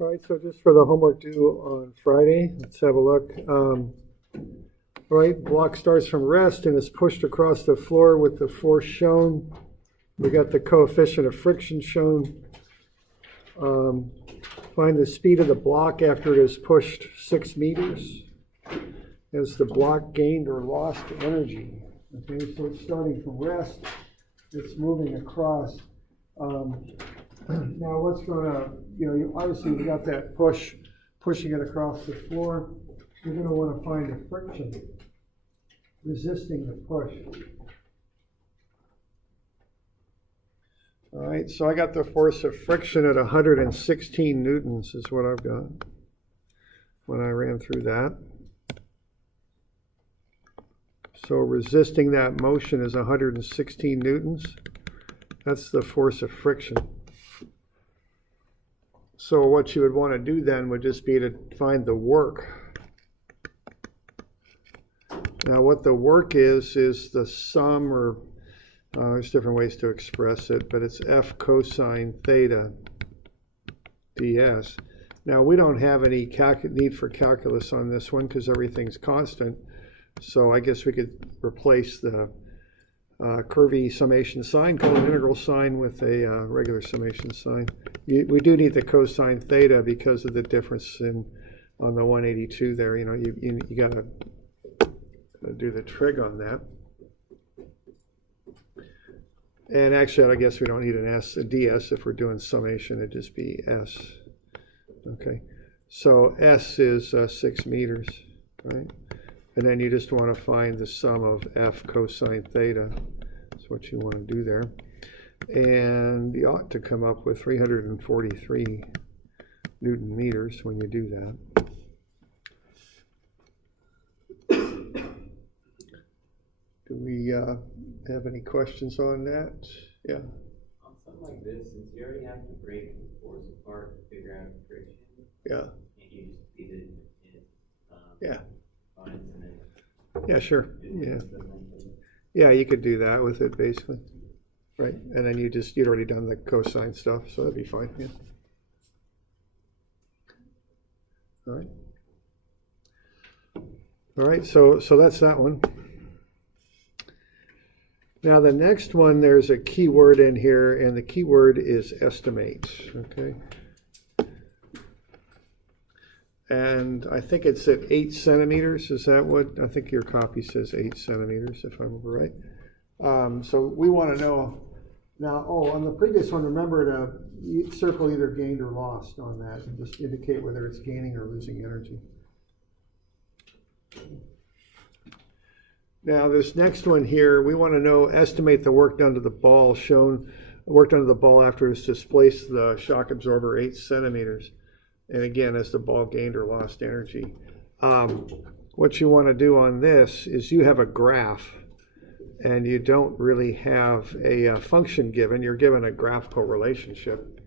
All right, so just for the homework due on Friday, let's have a look. All right, block starts from rest and is pushed across the floor with the force shown. We got the coefficient of friction shown. Find the speed of the block after it is pushed 6 meters. Has the block gained or lost energy? Okay, so it's starting from rest. It's moving across. Now what's going to, obviously you got that pushing it across the floor. You're going to want to find the friction resisting the push. All right, so I got the force of friction at 116 newtons is what I've got when I ran through that. So resisting that motion is 116 newtons. That's the force of friction. So what you would want to do then would just be to find the work. Now what the work is the sum, or there's different ways to express it, but it's F cosine theta ds. Now we don't have any need for calculus on this one because everything's constant. So I guess we could replace the curvy summation sign, call an integral sign, with a regular summation sign. We do need the cosine theta because of the difference on the 182 there. You got to do the trig on that. And actually, I guess we don't need a ds if we're doing summation. It'd just be s. Okay, so s is 6 meters, right? And then you just want to find the sum of F cosine theta. That's what you want to do there. And you ought to come up with 343 Newton meters when you do that. Do we have any questions on that? Yeah. On something like this, since you already have to break the force apart to figure out friction, yeah, can't you just feed it in yeah. components and then Yeah, sure. Yeah. Yeah, you could do that with it basically. Right. And then you'd already done the cosine stuff, so that'd be fine. Yeah. All right. All right, so that's that one. Now the next one, there's a keyword in here, and the keyword is estimate. Okay. And I think it's at 8 centimeters. Is that what? I think your copy says 8 centimeters, if I remember right. So we want to know now. Oh, on the previous one, remember to circle either gained or lost on that, and just indicate whether it's gaining or losing energy. Now this next one here, we want to estimate the work done to the ball work done to the ball after it's displaced the shock absorber 8 centimeters. And again, as the ball gained or lost energy. What you want to do on this is you have a graph, and you don't really have a function given. You're given a graphical relationship.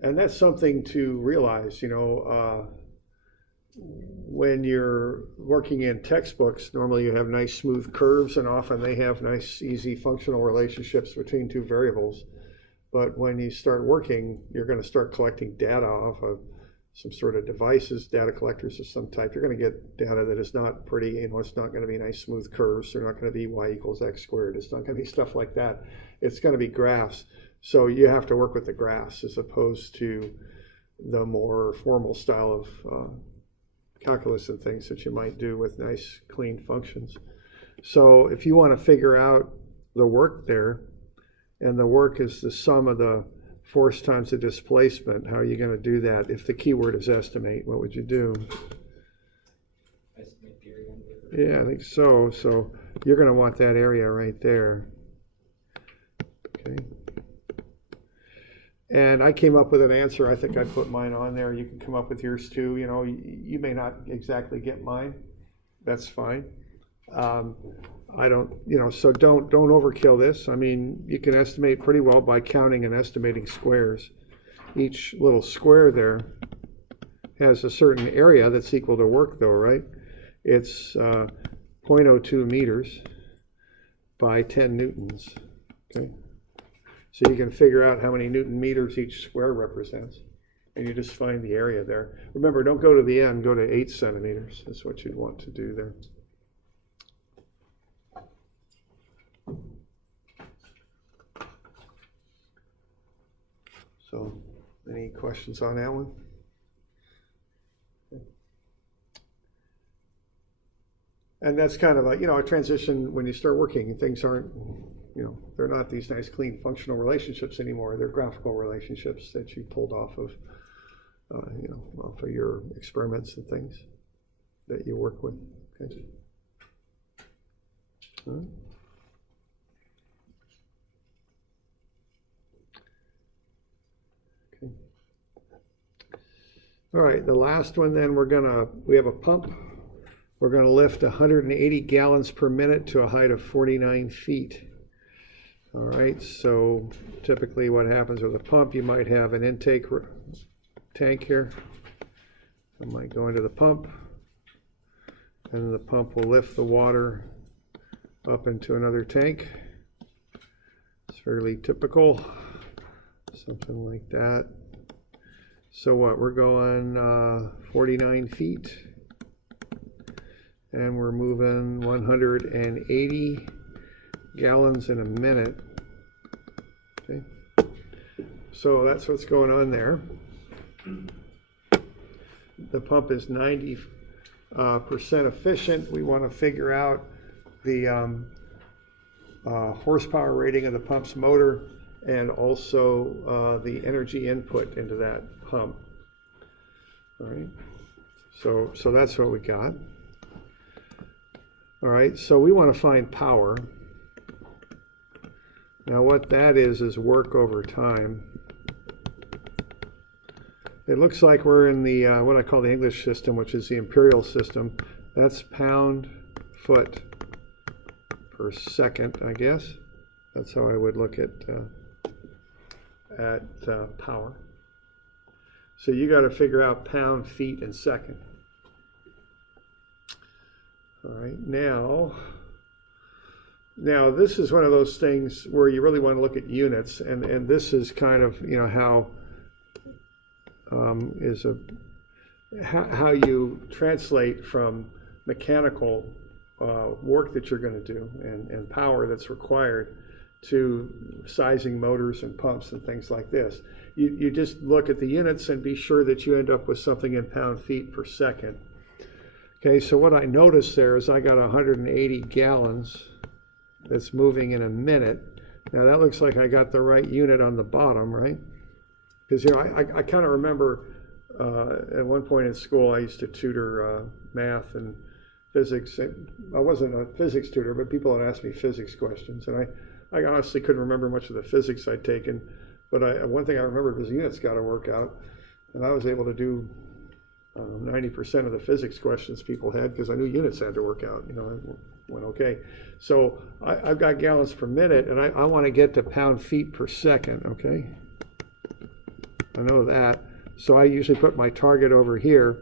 And that's something to realize, when you're working in textbooks, normally you have nice smooth curves, and often they have nice easy functional relationships between two variables. But when you start working, you're going to start collecting data off of some sort of devices, data collectors of some type. You're going to get data that is not pretty, it's not going to be nice smooth curves. They're not going to be y equals x squared. It's not going to be stuff like that. It's going to be graphs. So you have to work with the graphs as opposed to the more formal style of calculus and things that you might do with nice clean functions. So if you want to figure out the work there, and the work is the sum of the force times the displacement, how are you going to do that? If the keyword is estimate, what would you do? estimate the area? Yeah, I think so. So you're going to want that area right there. Okay. And I came up with an answer. I think I put mine on there. You can come up with yours too. You may not exactly get mine. That's fine. I don't, so don't overkill this. I mean, you can estimate pretty well by counting and estimating squares. Each little square there has a certain area that's equal to work though, right? It's 0.02 meters by 10 newtons, okay? So you can figure out how many Newton meters each square represents. and you just find the area there. Remember, don't go to the end, go to 8 centimeters. That's what you'd want to do there. So, any questions on that one? And that's kind of a transition when you start working. Things aren't, they're not these nice, clean, functional relationships anymore. They're graphical relationships that you pulled off of, off of your experiments and things that you work with. Okay. All right. Okay. All right, the last one then we have a pump. We're going to lift 180 gallons per minute to a height of 49 feet. All right, so typically what happens with a pump, you might have an intake tank here. I might go into the pump, and the pump will lift the water up into another tank. It's fairly typical, something like that. So what, we're going 49 feet. And we're moving 180 gallons in a minute. Okay. So that's what's going on there. The pump is 90% efficient. We want to figure out the horsepower rating of the pump's motor and also the energy input into that pump. All right. So that's what we got. All right, so we want to find power. Now what that is work over time. It looks like we're in the what I call the English system, which is the imperial system. That's pound foot per second, I guess. That's how I would look at power. So you got to figure out pound, feet, and second. All right, now this is one of those things where you really want to look at units, and this is kind of how how you translate from mechanical work that you're going to do and power that's required to sizing motors and pumps and things like this. You just look at the units and be sure that you end up with something in pound-feet per second. Okay, so what I noticed there is I got 180 gallons that's moving in a minute. Now that looks like I got the right unit on the bottom, right? Because I kind of remember at one point in school I used to tutor math and physics. I wasn't a physics tutor, but people had asked me physics questions, and I honestly couldn't remember much of the physics I'd taken. But one thing I remembered was units got to work out, and I was able to do 90% of the physics questions people had because I knew units had to work out. It went okay. So I've got gallons per minute, and I want to get to pound-feet per second, okay? I know that. So I usually put my target over here,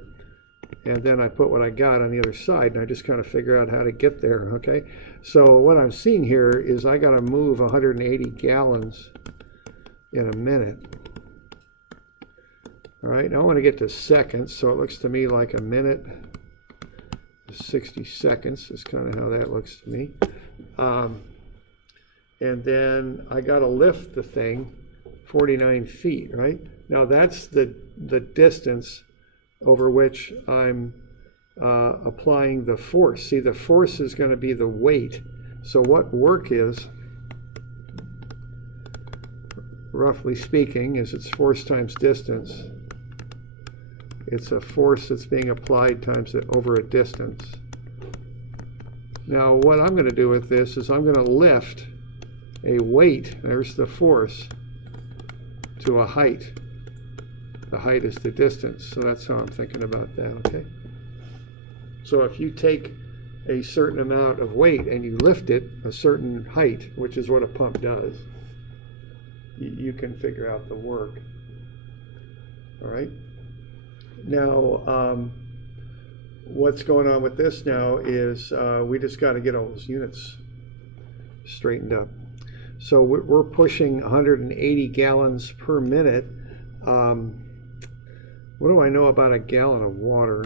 and then I put what I got on the other side, and I just kind of figure out how to get there, okay? So what I'm seeing here is I got to move 180 gallons in a minute. All right, now I want to get to seconds, so it looks to me like a minute, 60 seconds is kind of how that looks to me. And then I got to lift the thing 49 feet, right? Now that's the distance over which I'm applying the force. See, the force is going to be the weight. So what work is, roughly speaking, is it's force times distance. It's a force that's being applied times it over a distance. Now what I'm going to do with this is I'm going to lift a weight, there's the force, to a height. The height is the distance, so that's how I'm thinking about that, okay? So if you take a certain amount of weight and you lift it a certain height, which is what a pump does, you can figure out the work. All right? Now, what's going on with this now is we just got to get all those units straightened up. So we're pushing 180 gallons per minute. What do I know about a gallon of water?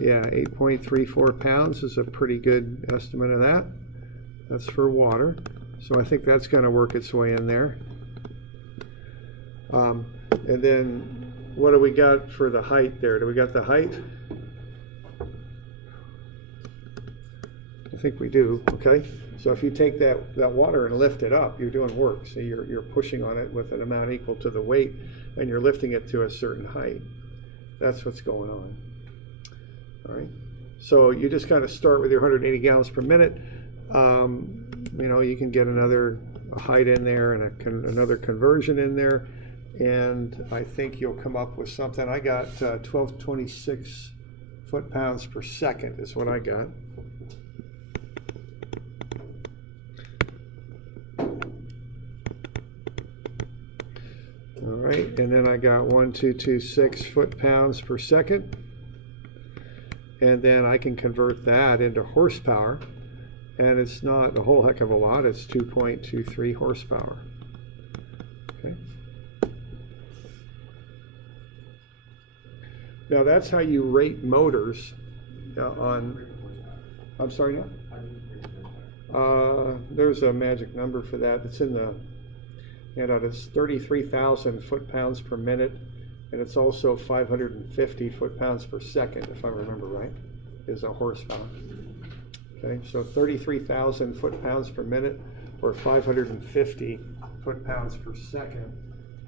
Yeah, 8.34 pounds is a pretty good estimate of that. That's for water. So I think that's going to work its way in there. And then what do we got for the height there? Do we got the height? I think we do, okay? So if you take that water and lift it up, you're doing work. So you're pushing on it with an amount equal to the weight, and you're lifting it to a certain height. That's what's going on. All right. So you just kind of start with your 180 gallons per minute. You can get another height in there and another conversion in there. And I think you'll come up with something. I got 1226 foot-pounds per second is what I got. All right, and then I got 1226 foot-pounds per second. And then I can convert that into horsepower. And it's not a whole heck of a lot. It's 2.23 horsepower. Okay. Now that's how you rate motors on. I'm sorry, now? There's a magic number for that. It's in the handout. It's 33,000 foot-pounds per minute, and it's also 550 foot-pounds per second, if I remember right, is a horsepower. Okay, so 33,000 foot-pounds per minute, or 550 foot-pounds per second.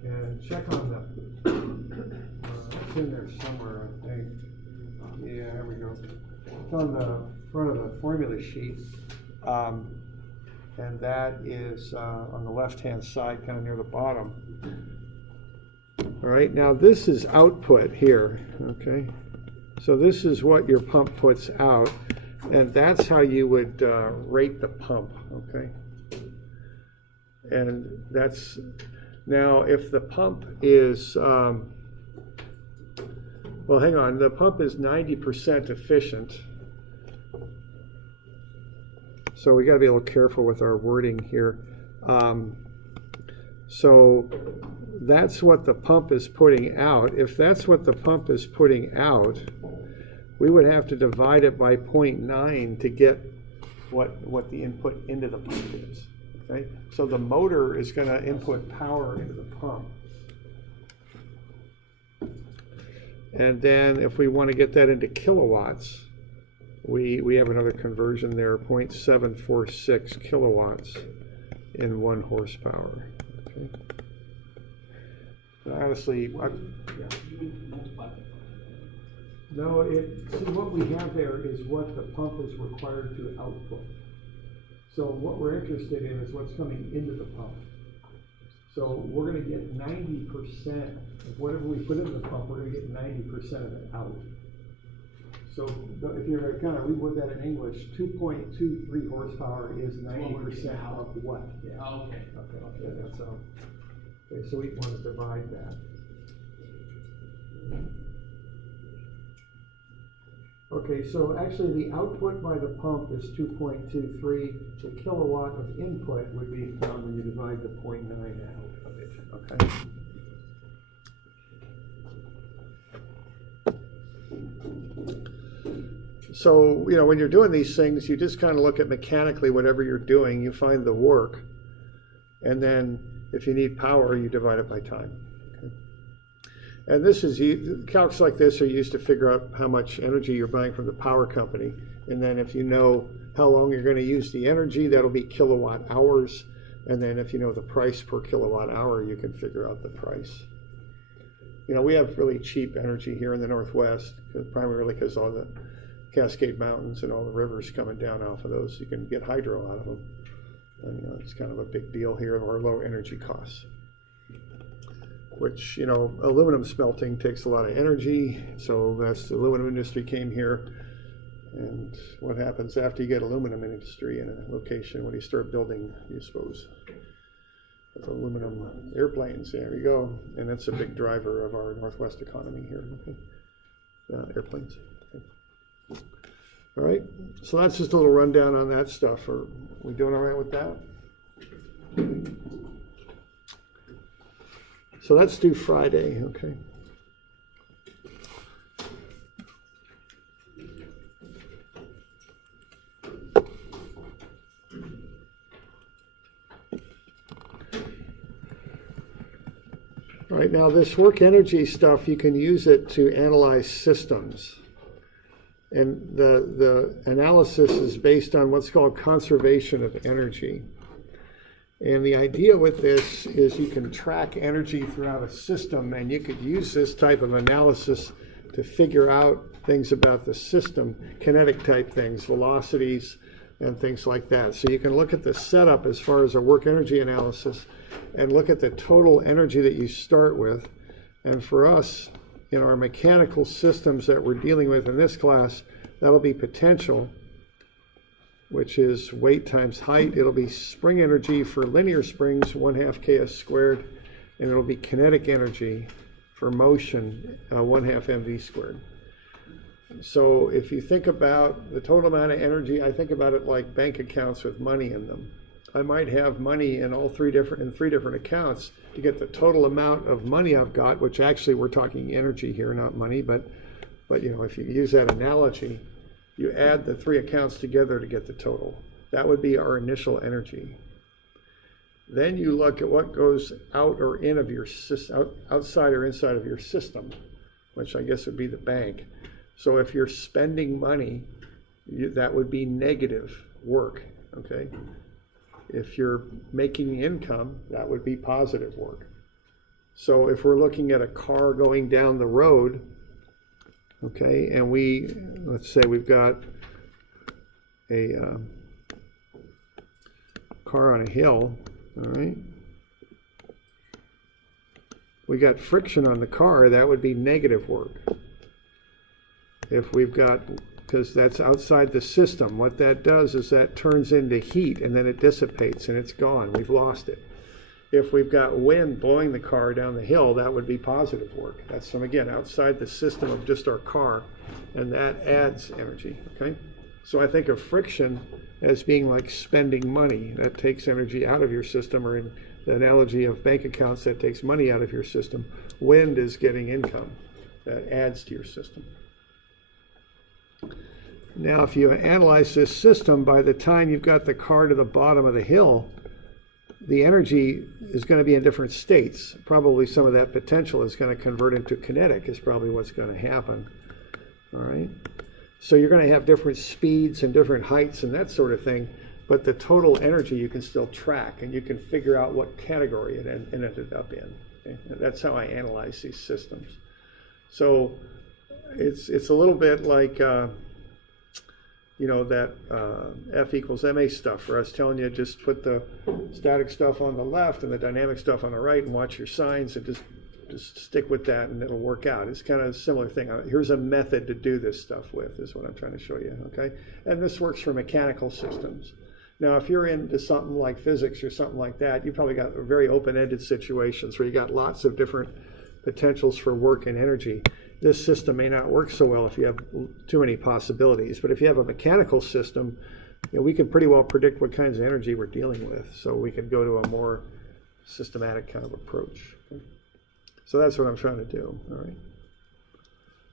And check on the, it's in there somewhere, I think. Yeah, there we go. It's on the front of the formula sheet. And that is on the left-hand side, kind of near the bottom. All right, now this is output here, okay? So this is what your pump puts out, and that's how you would rate the pump, okay? And that's, now if the pump is, well, hang on, the pump is 90% efficient. So we got to be a little careful with our wording here. So that's what the pump is putting out. If that's what the pump is putting out, we would have to divide it by 0.9 to get what the input into the pump is. Okay? So the motor is going to input power into the pump. And then if we want to get that into kilowatts, we have another conversion there, 0.746 kilowatts in 1 horsepower. Okay. Honestly, no, see what we have there is what the pump is required to output. So what we're interested in is what's coming into the pump. So we're going to get 90% of whatever we put in the pump, we're going to get 90% of it out. So if you're going to kind of reword that in English, 2.23 horsepower is 90% of what? Yeah. Oh, okay. Okay, that's all. Okay, so we want to divide that. Okay, so actually the output by the pump is 2.23. The kilowatt of input would be found when you divide the 0.9 out of it. Okay. So, when you're doing these things, you just kind of look at mechanically whatever you're doing, you find the work, and then if you need power, you divide it by time. Okay? And calcs like this are used to figure out how much energy you're buying from the power company, and then if you know how long you're going to use the energy, that'll be kilowatt hours, and then if you know the price per kilowatt hour, you can figure out the price. We have really cheap energy here in the Northwest, primarily because all the Cascade Mountains and all the rivers coming down off of those. You can get hydro out of them. And, it's kind of a big deal here of our low energy costs. Which, aluminum smelting takes a lot of energy. So that's the aluminum industry came here. And what happens after you get aluminum industry in a location? When you start building, you suppose, aluminum airplanes. There you go. And that's a big driver of our Northwest economy here. Okay. Airplanes. Okay. All right, so that's just a little rundown on that stuff. Are we doing all right with that? So let's do Friday, okay? All right, now this WorkEnergy stuff, you can use it to analyze systems. And the analysis is based on what's called conservation of energy. And the idea with this is you can track energy throughout a system, and you could use this type of analysis to figure out things about the system, kinetic type things, velocities, and things like that. So you can look at the setup as far as a WorkEnergy analysis and look at the total energy that you start with. And for us, in our mechanical systems that we're dealing with in this class, that'll be potential, which is weight times height. It'll be spring energy for linear springs, 1/2 ks squared, and it'll be kinetic energy for motion, 1/2 mv squared. So if you think about the total amount of energy, I think about it like bank accounts with money in them. I might have money in three different accounts to get the total amount of money I've got, which actually we're talking energy here, not money, but you know, if you use that analogy, you add the three accounts together to get the total. That would be our initial energy. Then you look at what goes out or in of your system, outside or inside of your system, which I guess would be the bank. So if you're spending money, that would be negative work, okay? If you're making income, that would be positive work. So if we're looking at a car going down the road, okay, and let's say we've got a car on a hill, all right? We got friction on the car, that would be negative work. If we've got, because that's outside the system, what that does is that turns into heat and then it dissipates and it's gone, we've lost it. If we've got wind blowing the car down the hill, that would be positive work. That's from, again, outside the system of just our car, and that adds energy, okay? So I think of friction as being like spending money. That takes energy out of your system, or in the analogy of bank accounts, that takes money out of your system. Wind is getting income. That adds to your system. Now, if you analyze this system, by the time you've got the car to the bottom of the hill, the energy is going to be in different states. Probably some of that potential is going to convert into kinetic, is probably what's going to happen. All right? So you're going to have different speeds and different heights and that sort of thing, but the total energy you can still track, and you can figure out what category it ended up in. Okay? That's how I analyze these systems. So it's a little bit like you know, that F equals ma stuff, where I was telling you, just put the static stuff on the left and the dynamic stuff on the right and watch your signs, and just stick with that and it'll work out. It's kind of a similar thing. Here's a method to do this stuff with, is what I'm trying to show you, okay? And this works for mechanical systems. Now, if you're into something like physics or something like that, you probably got very open-ended situations where you got lots of different potentials for work and energy. This system may not work so well if you have too many possibilities, but if you have a mechanical system, you know, we can pretty well predict what kinds of energy we're dealing with, so we can go to a more systematic kind of approach. Okay? So that's what I'm trying to do, all right?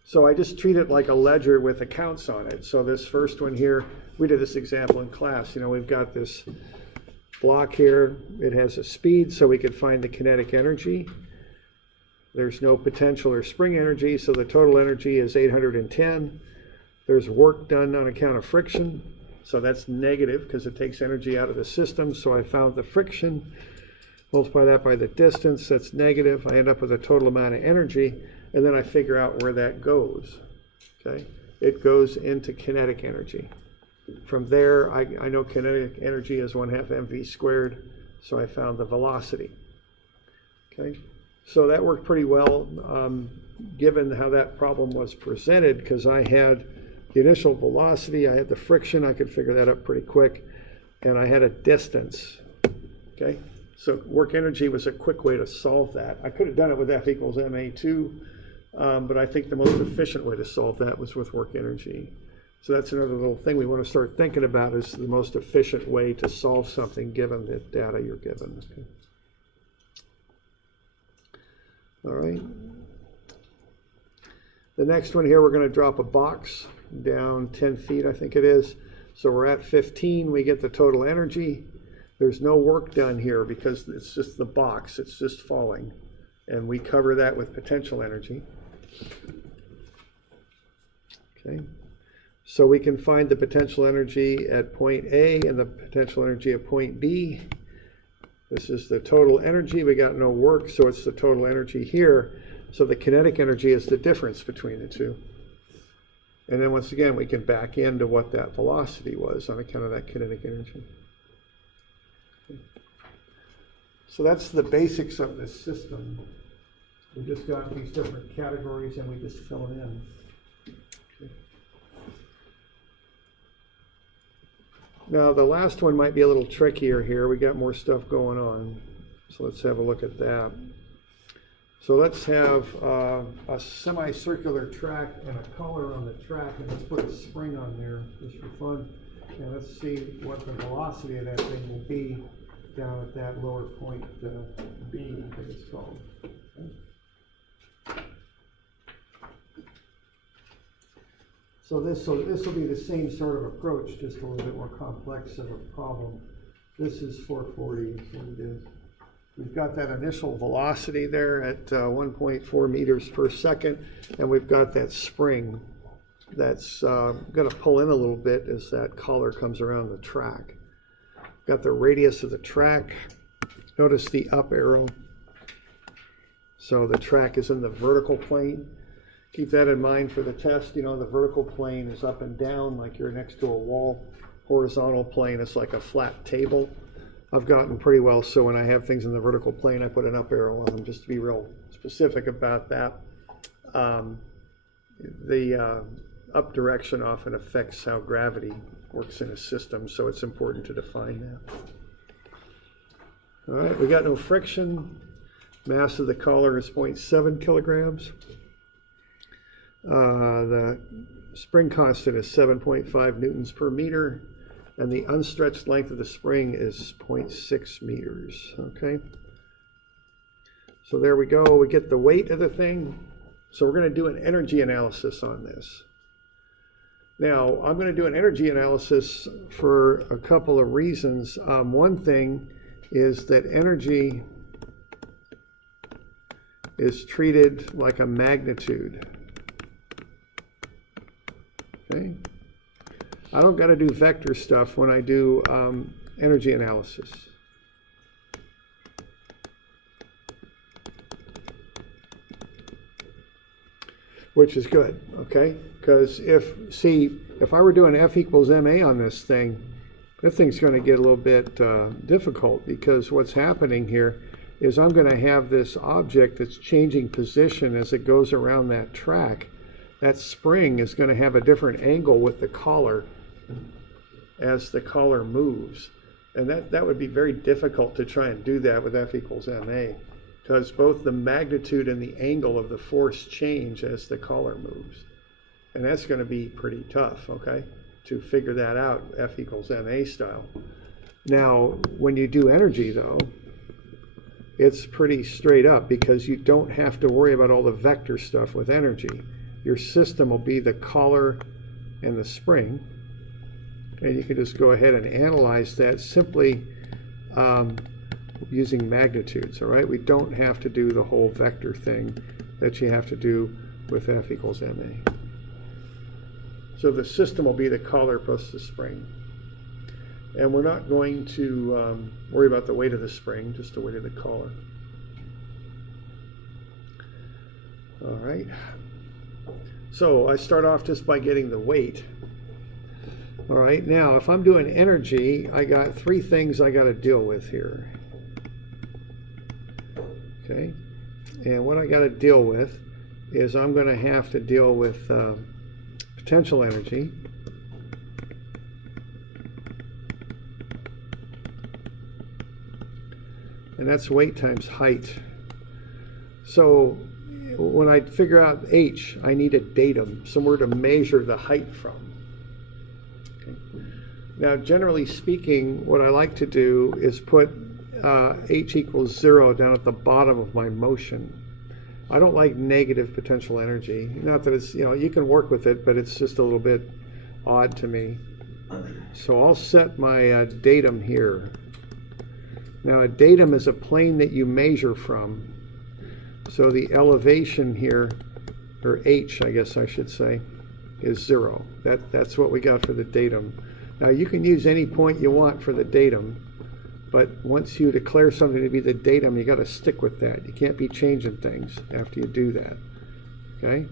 So I just treat it like a ledger with accounts on it. So this first one here, we did this example in class. You know, we've got this block here. It has a speed, so we could find the kinetic energy. There's no potential or spring energy, so the total energy is 810. There's work done on account of friction, so that's negative because it takes energy out of the system. So I found the friction, multiply that by the distance, that's negative. I end up with a total amount of energy, and then I figure out where that goes, okay? It goes into kinetic energy. From there, I know kinetic energy is 1/2 mv squared, so I found the velocity, okay? So that worked pretty well, given how that problem was presented, because I had the initial velocity, I had the friction, I could figure that up pretty quick, and I had a distance, okay? So WorkEnergy was a quick way to solve that. I could have done it with F equals ma too, but I think the most efficient way to solve that was with WorkEnergy. So that's another little thing we want to start thinking about, is the most efficient way to solve something given the data you're given. Okay. All right. The next one here, we're going to drop a box down 10 feet, I think it is. So we're at 15, we get the total energy. There's no work done here because it's just the box, it's just falling. And we cover that with potential energy. Okay. So we can find the potential energy at point A and the potential energy at point B. This is the total energy. We got no work, so it's the total energy here. So the kinetic energy is the difference between the two. And then once again, we can back into what that velocity was on account of that kinetic energy. Okay. So that's the basics of this system. We've just got these different categories and we just fill it in. Okay. Now the last one might be a little trickier here. We got more stuff going on. So let's have a look at that. So let's have a semicircular track and a collar on the track, and let's put a spring on there just for fun. And let's see what the velocity of that thing will be down at that lower point B, I think it's called. Okay. So this will be the same sort of approach, just a little bit more complex of a problem. This is 440, is what it is. We've got that initial velocity there at 1.4 meters per second, and we've got that spring that's going to pull in a little bit as that collar comes around the track. Got the radius of the track. Notice the up arrow. So the track is in the vertical plane. Keep that in mind for the test. You know, the vertical plane is up and down like you're next to a wall. Horizontal plane is like a flat table. I've gotten pretty well, so when I have things in the vertical plane, I put an up arrow on them just to be real specific about that. The up direction often affects how gravity works in a system, so it's important to define that. All right, we got no friction. Mass of the collar is 0.7 kilograms. The spring constant is 7.5 newtons per meter. And the unstretched length of the spring is 0.6 meters, okay? So there we go, we get the weight of the thing. So we're gonna do an energy analysis on this. Now, I'm gonna do an energy analysis for a couple of reasons. One thing is that energy is treated like a magnitude, okay? I don't got to do vector stuff when I do energy analysis. Which is good, okay? Because if I were doing F equals ma on this thing, that thing's going to get a little bit difficult, because what's happening here is I'm going to have this object that's changing position as it goes around that track. That spring is going to have a different angle with the collar as the collar moves. And that would be very difficult to try and do that with F equals ma, because both the magnitude and the angle of the force change as the collar moves. And that's going to be pretty tough, okay, to figure that out F equals ma style. Now, when you do energy, though, it's pretty straight up, because you don't have to worry about all the vector stuff with energy. Your system will be the collar and the spring. And you can just go ahead and analyze that simply using magnitudes, all right? We don't have to do the whole vector thing that you have to do with F equals ma. So the system will be the collar plus the spring. And we're not going to worry about the weight of the spring, just the weight of the collar. All right. So I start off just by getting the weight. All right, now if I'm doing energy, I got three things I got to deal with here. Okay, and what I got to deal with is I'm going to have to deal with potential energy. And that's weight times height. So when I figure out H, I need a datum, somewhere to measure the height from. Now, generally speaking, what I like to do is put H equals 0 down at the bottom of my motion. I don't like negative potential energy. Not that it's, you can work with it, but it's just a little bit odd to me. So I'll set my datum here. Now a datum is a plane that you measure from. So the elevation here, or H I guess I should say, is 0. That's what we got for the datum. Now you can use any point you want for the datum, but once you declare something to be the datum, you got to stick with that. You can't be changing things after you do that. Okay?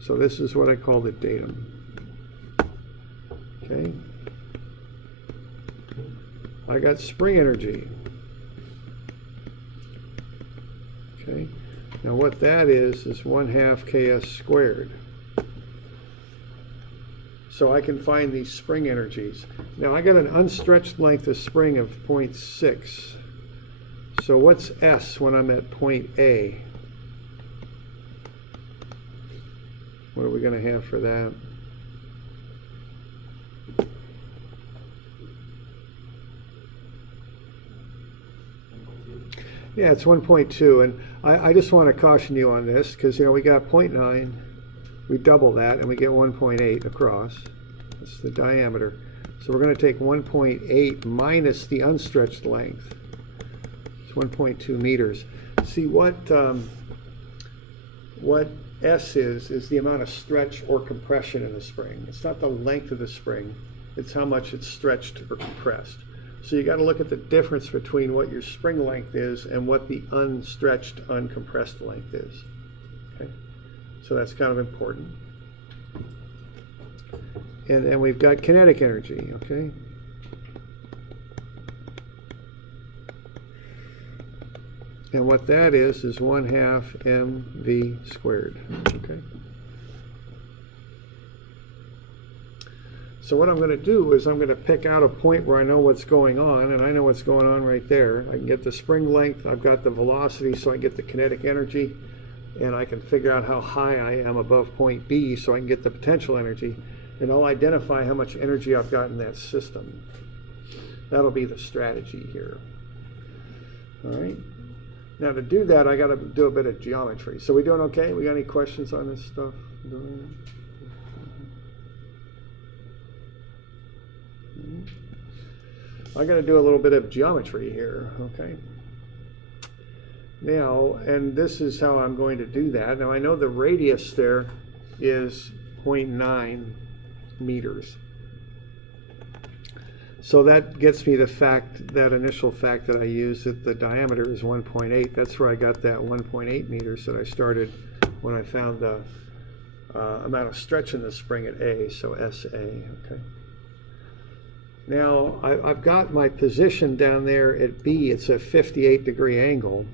So this is what I call the datum. Okay? I got spring energy. Okay? Now what that is 1/2 KS squared. So I can find these spring energies. Now I got an unstretched length of spring of 0.6. So what's S when I'm at point A? What are we going to have for that? Yeah, it's 1.2, and I just want to caution you on this because we got 0.9, we double that, and we get 1.8 across. That's the diameter. So we're going to take 1.8 minus the unstretched length. It's 1.2 meters. See what S is the amount of stretch or compression in the spring. It's not the length of the spring, it's how much it's stretched or compressed. So you got to look at the difference between what your spring length is and what the unstretched, uncompressed length is. Okay? So that's kind of important. And then we've got kinetic energy, okay? And what that is 1/2 mv squared, okay? So what I'm going to do is I'm going to pick out a point where I know what's going on, and I know what's going on right there. I can get the spring length, I've got the velocity, so I get the kinetic energy, and I can figure out how high I am above point B so I can get the potential energy, and I'll identify how much energy I've got in that system. That'll be the strategy here. All right. Now to do that, I got to do a bit of geometry. So we doing okay? We got any questions on this stuff? I got to do a little bit of geometry here, okay? Now, and this is how I'm going to do that. Now I know the radius there is 0.9 meters. So that gets me the fact, that initial fact that I used, that the diameter is 1.8. That's where I got that 1.8 meters that I started when I found the amount of stretch in the spring at A, so SA, okay? Now, I've got my position down there at B. It's a 58-degree angle.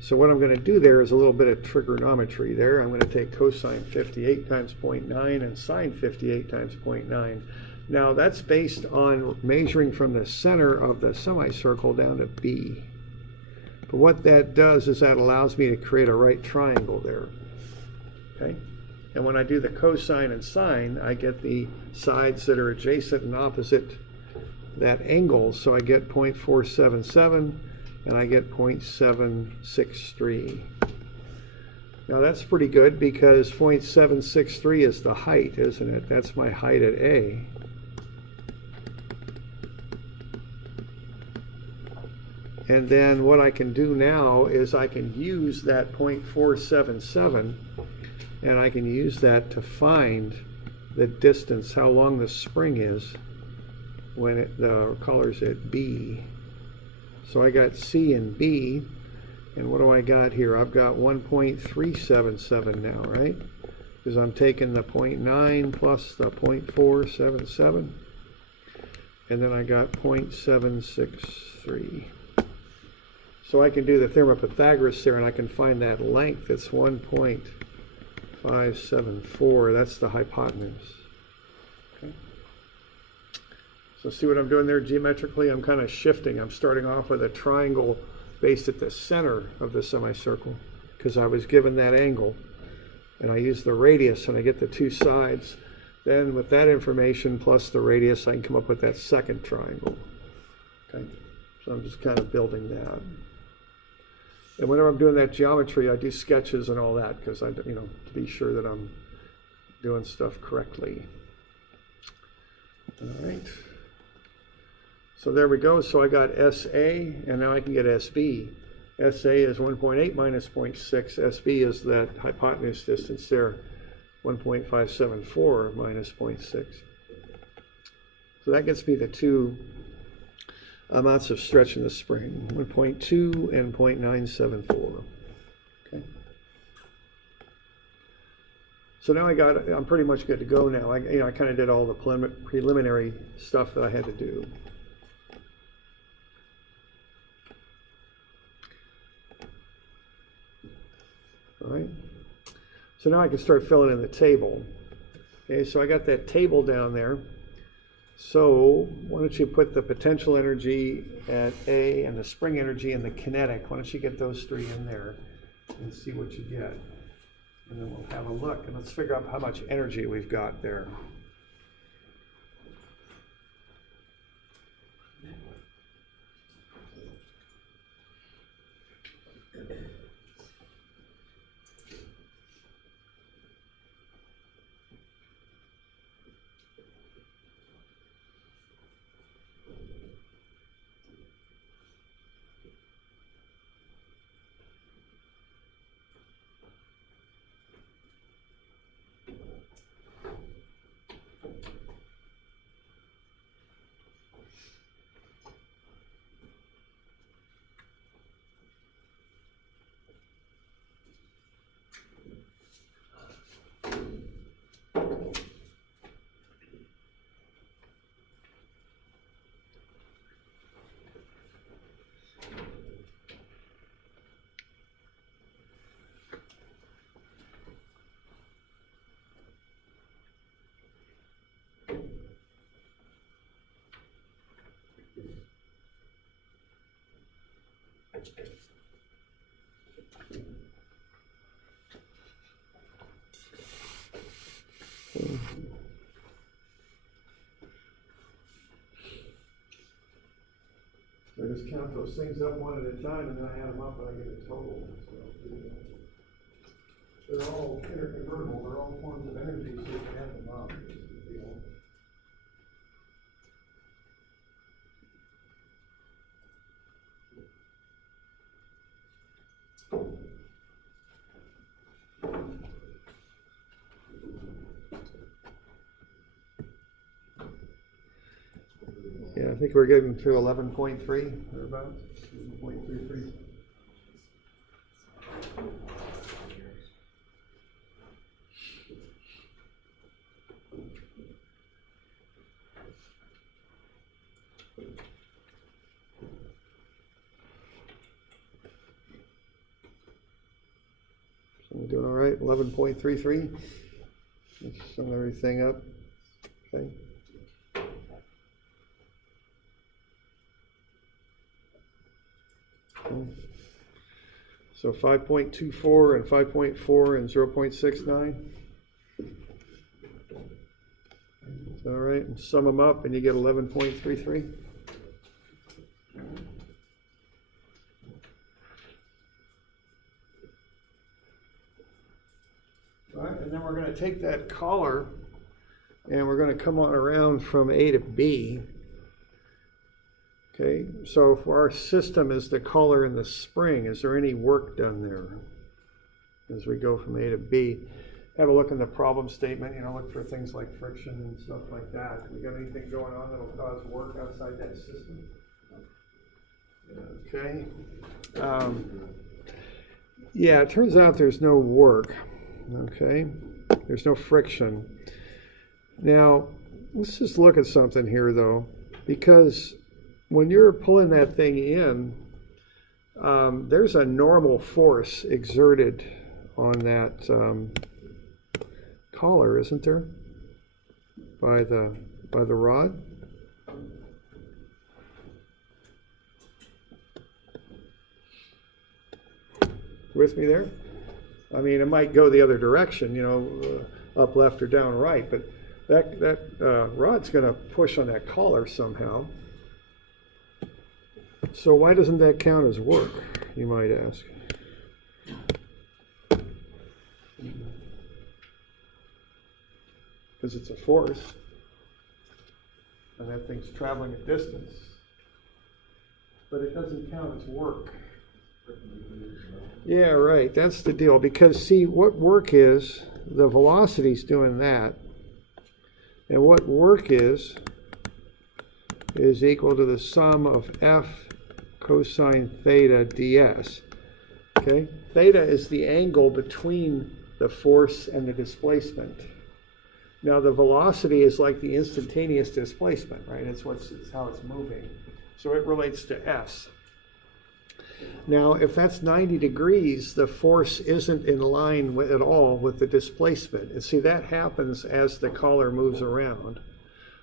So what I'm going to do there is a little bit of trigonometry there. I'm going to take cosine 58 times 0.9 and sine 58 times 0.9. Now, that's based on measuring from the center of the semicircle down to B. But what that does is that allows me to create a right triangle there. Okay? And when I do the cosine and sine, I get the sides that are adjacent and opposite that angle, so I get 0.477 and I get 0.763. Now that's pretty good because 0.763 is the height, isn't it? That's my height at A. And then what I can do now is I can use that 0.477 and I can use that to find the distance, how long the spring is when the color's at B. So I got C and B, and what do I got here? I've got 1.377 now, right? Because I'm taking the 0.9 plus the 0.477, and then I got 0.763. So I can do the theorem of Pythagoras there, and I can find that length. It's 1.574. That's the hypotenuse. So see what I'm doing there geometrically? I'm kind of shifting. I'm starting off with a triangle based at the center of the semicircle because I was given that angle. And I use the radius and I get the two sides. Then with that information plus the radius, I can come up with that second triangle. Okay, so I'm just kind of building that. And whenever I'm doing that geometry, I do sketches and all that because to be sure that I'm doing stuff correctly. All right. So there we go. So I got SA, and now I can get SB. SA is 1.8 minus 0.6. SB is that hypotenuse distance there, 1.574 minus 0.6. So that gets me the two amounts of stretch in the spring, 1.2 and 0.974. Okay. So now I'm pretty much good to go now. I kind of did all the preliminary stuff that I had to do. All right. So now I can start filling in the table. Okay, so I got that table down there. So why don't you put the potential energy at A and the spring energy and the kinetic. Why don't you get those three in there and see what you get. And then we'll have a look and let's figure out how much energy we've got there. I just count those things up one at a time and then I add them up and I get a total. So they're all interconvertible, they're all forms of energy, so you can add them up. Yeah, I think we're getting to 11.3 or about 11.33. So we're doing all right, 11.33. Let's sum everything up. Okay. So 5.24 and 5.4 and 0.69. All right, and sum them up and you get 11.33. All right, and then we're going to take that collar and we're going to come on around from A to B. Okay, so if our system is the collar and the spring, is there any work done there as we go from A to B? Have a look in the problem statement, look for things like friction and stuff like that. We got anything going on that'll cause work outside that system? Okay. Yeah, it turns out there's no work. Okay, there's no friction. Now, let's just look at something here though, because when you're pulling that thing in, there's a normal force exerted on that collar, isn't there? By the rod. With me there? I mean, it might go the other direction, up, left, or down, right, but that rod's going to push on that collar somehow. So why doesn't that count as work, you might ask? Because it's a force, and that thing's traveling a distance. But it doesn't count as work. Yeah, right, that's the deal. Because see, what work is, the velocity's doing that. And what work is equal to the sum of F cosine theta ds. Okay? Theta is the angle between the force and the displacement. Now the velocity is like the instantaneous displacement, right? It's how it's moving. So it relates to S. Now if that's 90 degrees, the force isn't in line at all with the displacement. And see, that happens as the collar moves around.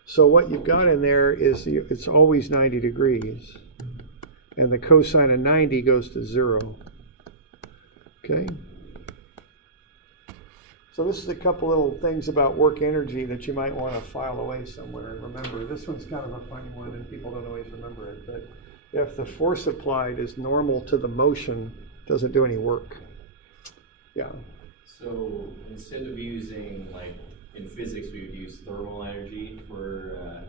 So what you've got in there is it's always 90 degrees. And the cosine of 90 goes to 0. Okay? So this is a couple little things about work energy that you might want to file away somewhere and remember. This one's kind of a funny one and people don't always remember it. But if the force applied is normal to the motion, it doesn't do any work. Yeah. So instead of using, like in physics, we would use thermal energy for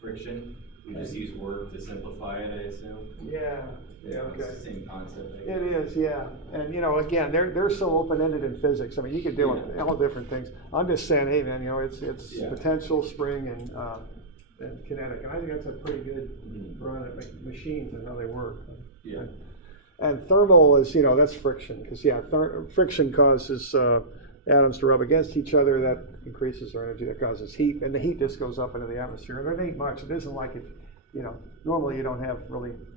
friction. We just use work to simplify it, I assume. Yeah. Yeah. Okay. It's the same concept. It is, yeah. And you know, again, they're so open-ended in physics. I mean, you could do all different things. I'm just saying, hey, man, you know, it's potential, spring, and kinetic. And I think that's a pretty good run at machines and how they work. Yeah. And thermal is, you know, that's friction. Because, friction causes atoms to rub against each other. That increases their energy. That causes heat. And the heat just goes up into the atmosphere. And there ain't much. It isn't like you know, normally you don't have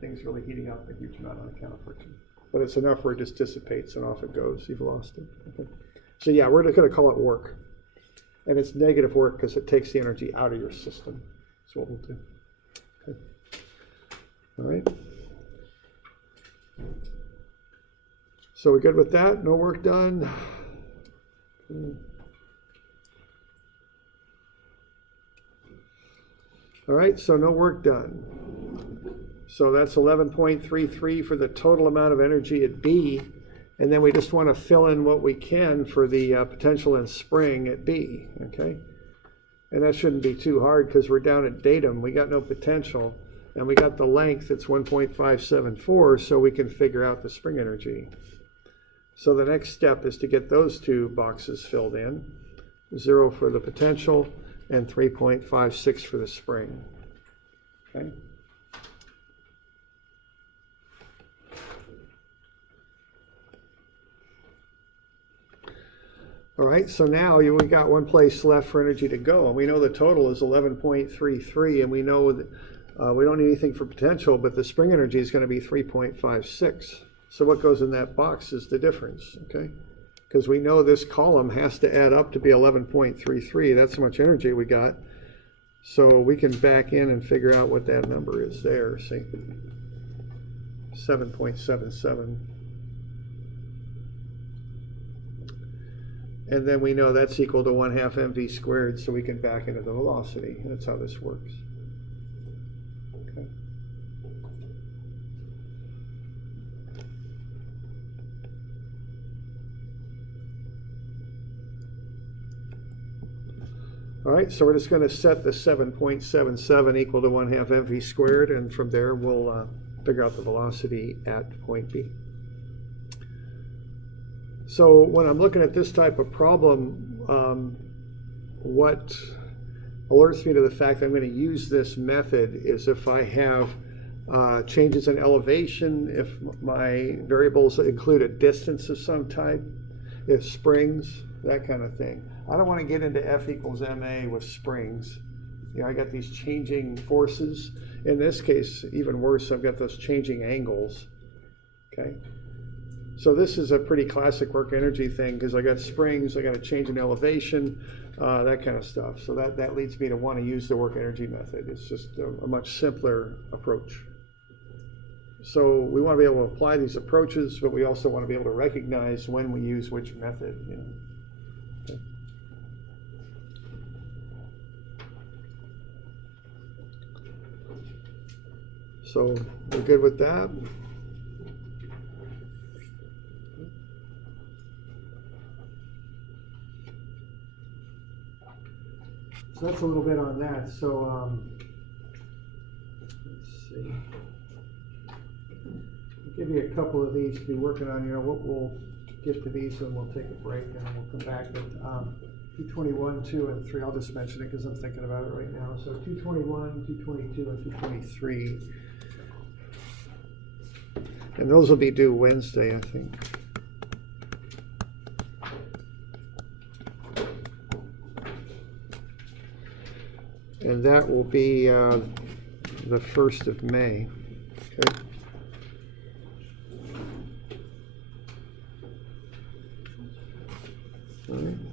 things really heating up a huge amount on account of friction. But it's enough where it just dissipates and off it goes. You've lost it. Okay. So, yeah, we're just going to call it work. And it's negative work because it takes the energy out of your system. That's what we'll do. Okay. All right. So we're good with that? No work done? All right, so no work done. So that's 11.33 for the total amount of energy at B. And then we just want to fill in what we can for the potential in spring at B, okay? And that shouldn't be too hard because we're down at datum. We got no potential. And we got the length, it's 1.574, so we can figure out the spring energy. So the next step is to get those two boxes filled in. 0 for the potential and 3.56 for the spring. Okay? All right, so now we got one place left for energy to go, and we know the total is 11.33, and we know that we don't need anything for potential, but the spring energy is going to be 3.56. So what goes in that box is the difference, okay? Because we know this column has to add up to be 11.33. That's how much energy we got. So we can back in and figure out what that number is there, see? 7.77. And then we know that's equal to 1/2 mv squared, so we can back into the velocity. That's how this works. Okay. All right, so we're just going to set the 7.77 equal to 1/2 mv squared, and from there we'll figure out the velocity at point B. So when I'm looking at this type of problem, what alerts me to the fact that I'm going to use this method is if I have changes in elevation, if my variables include a distance of some type, if springs, that kind of thing. I don't want to get into F equals ma with springs. You know, I got these changing forces. In this case, even worse, I've got those changing angles. Okay. So this is a pretty classic work energy thing because I got springs, I got a change in elevation, that kind of stuff. So that leads me to want to use the work energy method. It's just a much simpler approach. So we want to be able to apply these approaches, but we also want to be able to recognize when we use which method. You know. Okay. So we're good with that. So that's a little bit on that. So, let's see. I'll give you a couple of these to be working on. You know, we'll get to these and we'll take a break and then we'll come back. But 221, 2, and 3, I'll just mention it because I'm thinking about it right now. So 221, 222, and 223. And those will be due Wednesday, I think. And that will be the 1st of May. Okay. All right.